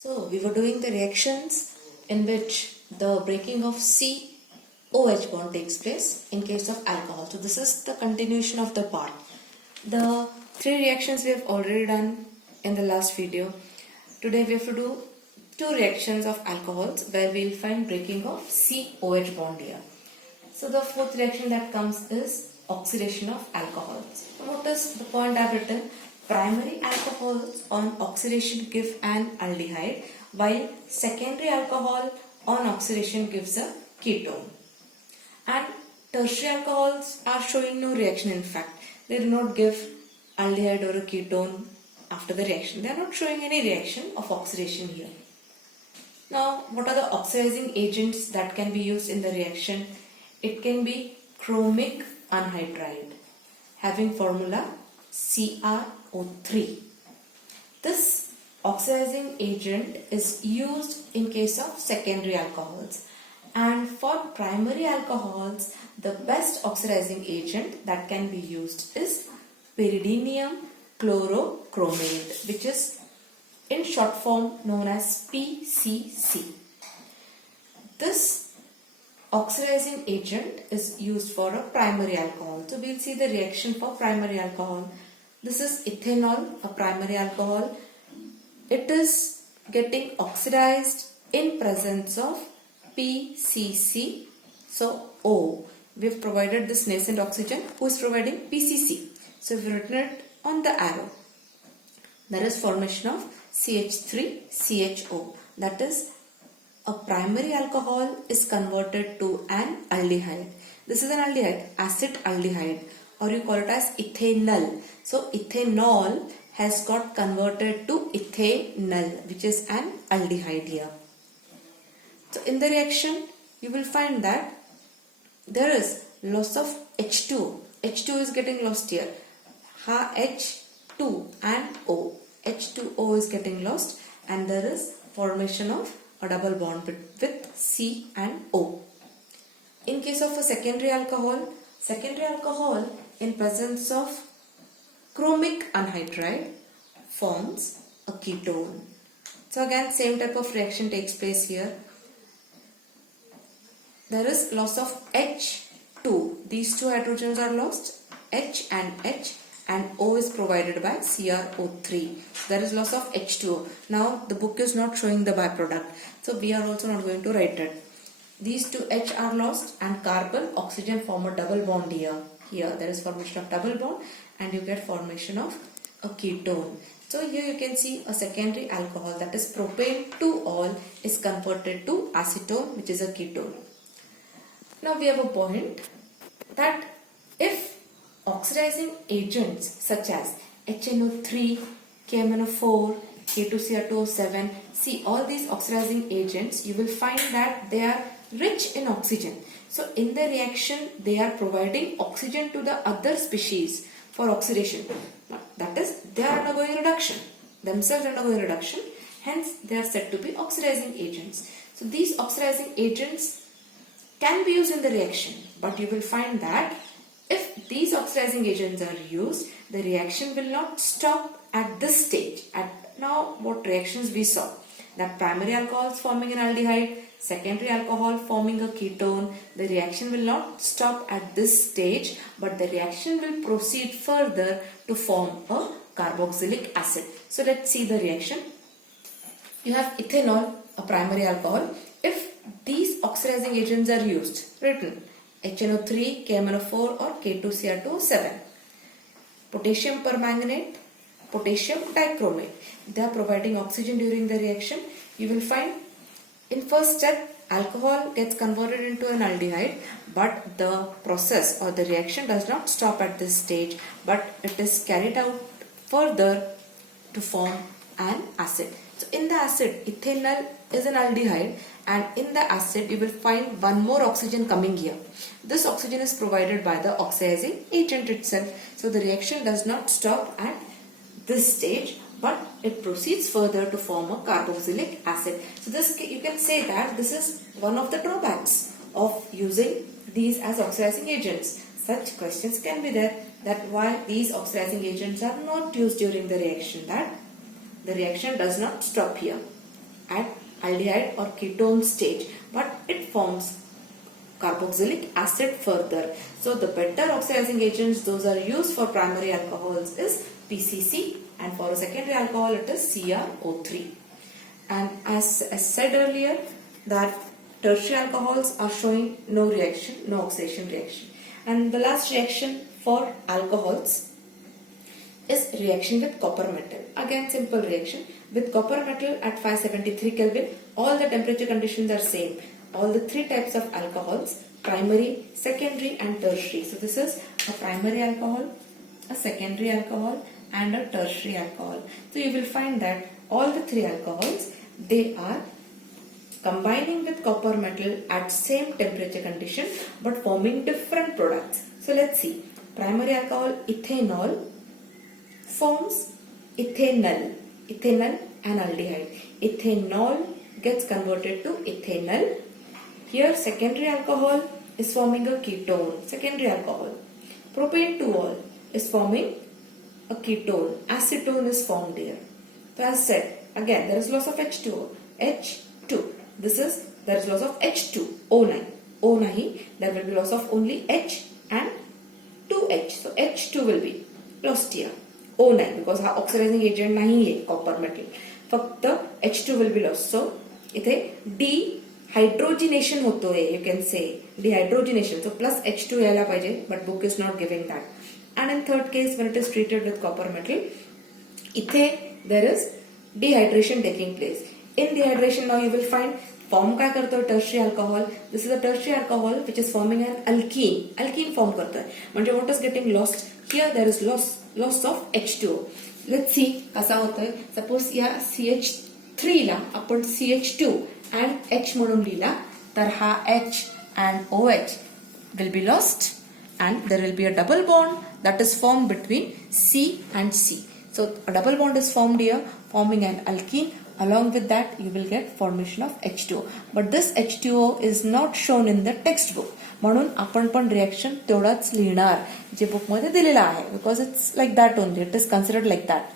So we were doing the reactions in which the breaking of COH bond takes place in case of alcohol. So this is the continuation of the part. The three reactions we have already done in the last video. Today we have to do two reactions of alcohols where we will find breaking of COH bond here. So the fourth reaction that comes is oxidation of alcohols. So what is the point I have written? Primary alcohols on oxidation give an aldehyde, while secondary alcohol on oxidation gives a ketone. And tertiary alcohols are showing no reaction. In fact, they do not give aldehyde or a ketone after the reaction. They are not showing any reaction of oxidation here. Now, what are the oxidizing agents that can be used in the reaction? It can be chromic anhydride having formula CrO3. This oxidizing agent is used in case of secondary alcohols, and for primary alcohols the best oxidizing agent that can be used is pyridinium chlorochromate, which is in short form known as PCC. This oxidizing agent is used for a primary alcohol. So we will see the reaction for primary alcohol. This is ethanol, a primary alcohol. It is getting oxidized in presence of PCC. So O. We have provided this nascent oxygen. Who is providing? PCC. So we have written it on the arrow. There is formation of CH3CHO. That is, a primary alcohol is converted to an aldehyde. This is an aldehyde, acid aldehyde, or you call it as ethanol. So ethanol has got converted to ethanol, which is an aldehyde here. So in the reaction, you will find that there is loss of H2. H2 is getting lost here. H2 and O. H2O is getting lost, and there is formation of a double bond with C and O. In case of a secondary alcohol in presence of chromic anhydride forms a ketone. So again, same type of reaction takes place here. There is loss of H2. These two hydrogens are lost, H, and O is provided by CrO3. There is loss of H2O. Now the book is not showing the byproduct, so we are also not going to write it. These two H are lost, and carbon oxygen form a double bond here. Here there is formation of double bond, and you get formation of a ketone. So here you can see a secondary alcohol, that is propane 2-ol, is converted to acetone, which is a ketone. Now we have a point that if oxidizing agents such as HNO3, KMNO4, K2Cr2O7, see all these oxidizing agents, you will find that they are rich in oxygen. So in the reaction, they are providing oxygen to the other species for oxidation. That is, they are undergoing reduction. Themselves undergoing reduction. Hence, they are said to be oxidizing agents. So these oxidizing agents can be used in the reaction, but you will find that if these oxidizing agents are used, the reaction will not stop at this stage. Now, what reactions we saw? That primary alcohols forming an aldehyde, secondary alcohol forming a ketone. The reaction will not stop at this stage, but the reaction will proceed further to form a carboxylic acid. So let's see the reaction. You have ethanol, a primary alcohol. If these oxidizing agents are used, written HNO3, KMNO4 or K2Cr2O7. Potassium permanganate, potassium dichromate. They are providing oxygen during the reaction. You will find in first step alcohol gets converted into an aldehyde, but the process or the reaction does not stop at this stage, but it is carried out further to form an acid. So in the acid, ethanol is an aldehyde, and in the acid you will find one more oxygen coming here. This oxygen is provided by the oxidizing agent itself. So the reaction does not stop at this stage, but it proceeds further to form a carboxylic acid. So this, you can say that this is one of the drawbacks of using these as oxidizing agents. Such questions can be there, that why these oxidizing agents are not used during the reaction, that the reaction does not stop here. at aldehyde or ketone stage, but it forms carboxylic acid further. So the better oxidizing agents, those are used for primary alcohols, is PCC, and for a secondary alcohol it is CrO3. And as said earlier, that tertiary alcohols are showing no reaction, no oxidation reaction. And the last reaction for alcohols is reaction with copper metal. Again, simple reaction. With copper metal at 573 Kelvin, all the temperature conditions are same. All the three types of alcohols, primary, secondary and tertiary. So this is a primary alcohol, a secondary alcohol and a tertiary alcohol. So you will find that all the three alcohols, they are combining with copper metal at same temperature condition but forming different products. So let's see. Primary alcohol ethanol forms ethanol and aldehyde. Ethanol gets converted to ethanol. Here secondary alcohol is forming a ketone, secondary alcohol. Propane 2-ol is forming a ketone. Acetone is formed here. So as said, again there is loss of H2O. H2. There is loss of H2. O9. O nahi. There will be loss of only H and 2H. So H2 will be lost here. O9 because हा oxidizing agent नाही आहे copper metal. फक्त H2 will be lost. So इथे dehydrogenation होतोय, you can say dehydrogenation. So plus H2 यायला पाहिजे, but book is not giving that. And in third case, when it is treated with copper metal, इथे there is dehydration taking place. In dehydration now you will find form काय करतोय tertiary alcohol. This is a tertiary alcohol which is forming an alkene. Alkene form करतोय. म्हणजे what is getting lost? Here there is loss of H2O. Let's see कसा होतोय. Suppose या CH3 ला आपण CH2 and H म्हणून लिहिला, तर हा H and OH will be lost and there will be a double bond that is formed between C and C. So a double bond is formed here, forming an alkene. Along with that you will get formation of H2O. But this H2O is not shown in the textbook. म्हणून आपण पण reaction तेवढाच लिहिणार जे book मध्ये दिलेला आहे, because it's like that only. It is considered like that.